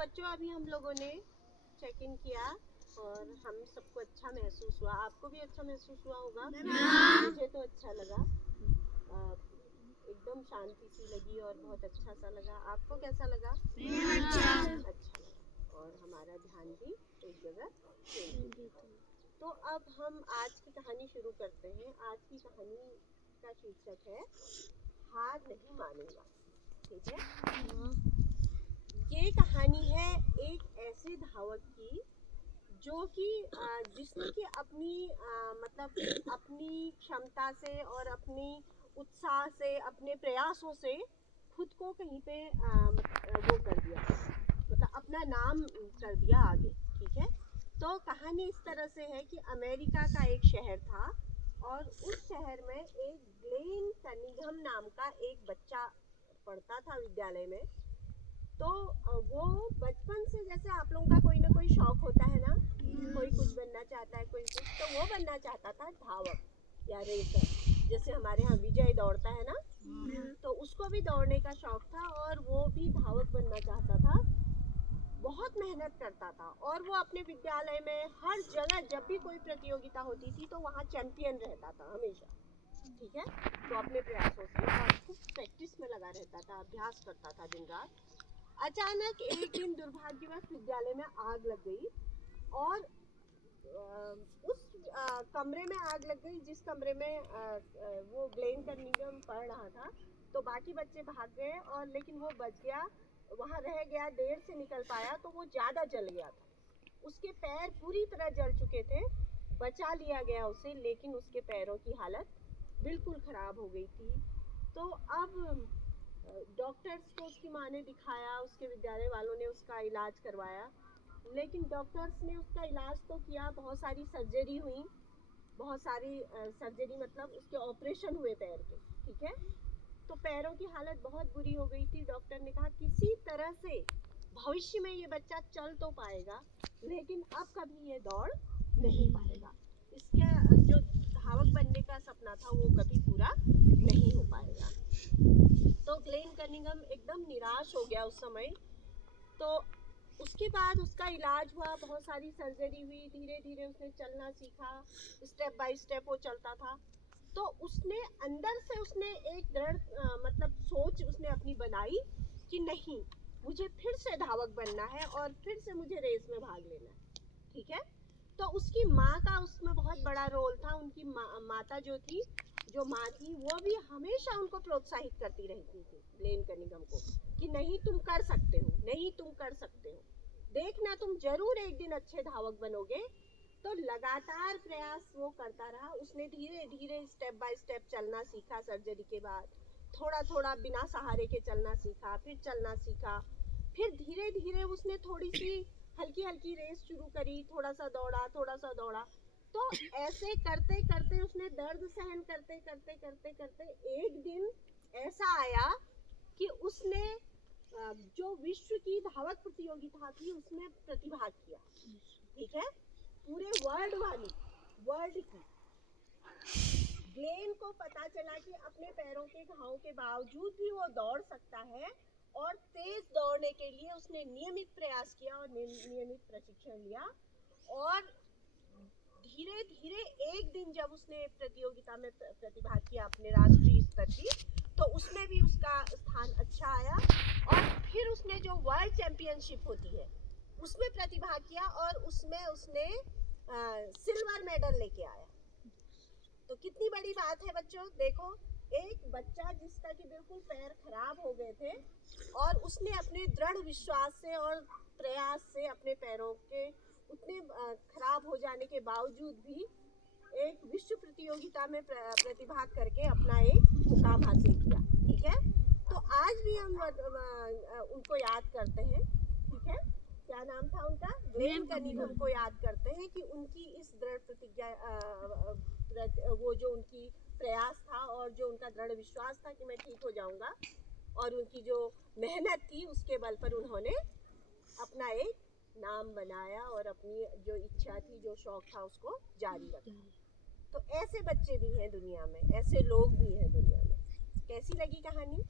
बच्चों अभी हम लोगों ने चेक इन किया और हम सबको अच्छा महसूस हुआ। आपको भी अच्छा महसूस हुआ होगा? मुझे तो अच्छा लगा, एकदम शांति सी लगी और बहुत अच्छा सा लगा। आपको कैसा लगा? अच्छा लगा और हमारा ध्यान भी एक जगह केंद्रित हुआ। तो अब हम आज की कहानी शुरू करते हैं। आज की कहानी का शीर्षक है हार नहीं मानूंगा। ठीक है? ये कहानी है एक ऐसे धावक की जो कि जिसने कि अपनी क्षमता से और अपनी उत्साह से, अपने प्रयासों से खुद को कहीं पे वो कर दिया, मतलब अपना नाम कर दिया आगे। ठीक है? तो कहानी इस तरह से है कि अमेरिका का एक शहर था और उस शहर में एक ग्लेन कनिंघम नाम का एक बच्चा पढ़ता था विद्यालय में। तो वो बचपन से, जैसे आप लोगों का कोई ना कोई शौक होता है ना, कोई कुछ बनना चाहता है, कोई कुछ, तो वो बनना चाहता था धावक या रेसर। जैसे हमारे यहाँ विजय दौड़ता है ना, तो उसको भी दौड़ने का शौक था और वो भी धावक बनना चाहता था। बहुत मेहनत करता था और वो अपने विद्यालय में हर जगह जब भी कोई प्रतियोगिता होती थी तो वहाँ चैंपियन रहता था हमेशा। ठीक है? तो अपने प्रयासों से और खूब प्रैक्टिस में लगा रहता था, अभ्यास करता था दिन रात। अचानक एक दिन दुर्भाग्यवश विद्यालय में आग लग गई और उस कमरे में आग लग गई जिस कमरे में वो ग्लेन कनिंघम पढ़ रहा था। तो बाकी बच्चे भाग गए और लेकिन वो बच गया, वहाँ रह गया, देर से निकल पाया तो वो ज़्यादा जल गया था। उसके पैर पूरी तरह जल चुके थे। बचा लिया गया उसे, लेकिन उसके पैरों की हालत बिल्कुल ख़राब हो गई थी। तो अब डॉक्टर्स को उसकी माँ ने दिखाया, उसके विद्यालय वालों ने उसका इलाज करवाया, लेकिन डॉक्टर्स ने उसका इलाज तो किया, बहुत सारी सर्जरी हुई, बहुत सारी सर्जरी मतलब उसके ऑपरेशन हुए पैर के। ठीक है? तो पैरों की हालत बहुत बुरी हो गई थी। डॉक्टर ने कहा किसी तरह से भविष्य में ये बच्चा चल तो पाएगा, लेकिन अब कभी ये दौड़ नहीं पाएगा। इसका जो धावक बनने का सपना था वो कभी पूरा नहीं हो पाएगा। तो ग्लेन कनिंघम एकदम निराश हो गया उस समय। तो उसके बाद उसका इलाज हुआ, बहुत सारी सर्जरी हुई, धीरे धीरे उसने चलना सीखा, स्टेप बाय स्टेप वो चलता था। तो उसने अंदर से उसने एक दृढ़ सोच उसने अपनी बनाई कि नहीं, मुझे फिर से धावक बनना है और फिर से मुझे रेस में भाग लेना है। ठीक है? तो उसकी माँ का उसमें बहुत बड़ा रोल था। उनकी माता जो माँ थी वो भी हमेशा उनको प्रोत्साहित करती रहती थी ग्लेन कनिंघम को कि नहीं तुम कर सकते हो, नहीं तुम कर सकते हो, देखना तुम जरूर एक दिन अच्छे धावक बनोगे। तो लगातार प्रयास वो करता रहा। उसने धीरे धीरे स्टेप बाय स्टेप चलना सीखा। सर्जरी के बाद थोड़ा थोड़ा बिना सहारे के चलना सीखा, फिर चलना सीखा, फिर धीरे धीरे उसने थोड़ी सी हल्की हल्की रेस शुरू करी, थोड़ा सा दौड़ा। तो ऐसे करते करते उसने दर्द सहन करते करते करते करते एक दिन ऐसा आया कि उसने जो विश्व की धावक प्रतियोगिता थी उसमें प्रतिभाग किया। ठीक है? पूरे वर्ल्ड की। ग्लेन को पता चला कि अपने पैरों के घावों के बावजूद भी वो दौड़ सकता है और तेज दौड़ने के लिए उसने नियमित प्रयास किया और नियमित प्रशिक्षण लिया। और धीरे धीरे एक दिन जब उसने प्रतियोगिता में प्रतिभाग किया अपने राष्ट्रीय स्तर की, तो उसमें भी उसका स्थान अच्छा आया और फिर उसने जो वर्ल्ड चैंपियनशिप होती है उसमें प्रतिभाग किया और उसमें उसने सिल्वर मेडल लेके आया। तो कितनी बड़ी बात है बच्चों। देखो, एक बच्चा जिसका कि बिल्कुल पैर खराब हो गए थे और उसने अपने दृढ़ विश्वास से और प्रयास से अपने पैरों के उतने खराब हो जाने के बावजूद भी एक विश्व प्रतियोगिता में प्रतिभाग करके अपना एक मुकाम हासिल किया। ठीक है? तो आज भी हम उनको याद करते हैं। ठीक है? क्या नाम था उनका? ग्लेन कनिंघम को याद करते हैं कि उनकी इस दृढ़ प्रतिज्ञा, वो जो उनकी प्रयास था और जो उनका दृढ़ विश्वास था कि मैं ठीक हो जाऊंगा, और उनकी जो मेहनत थी उसके बल पर उन्होंने अपना एक नाम बनाया और अपनी जो इच्छा थी, जो शौक था, उसको जारी रखा। तो ऐसे बच्चे भी हैं दुनिया में, ऐसे लोग भी हैं दुनिया में। कैसी लगी कहानी?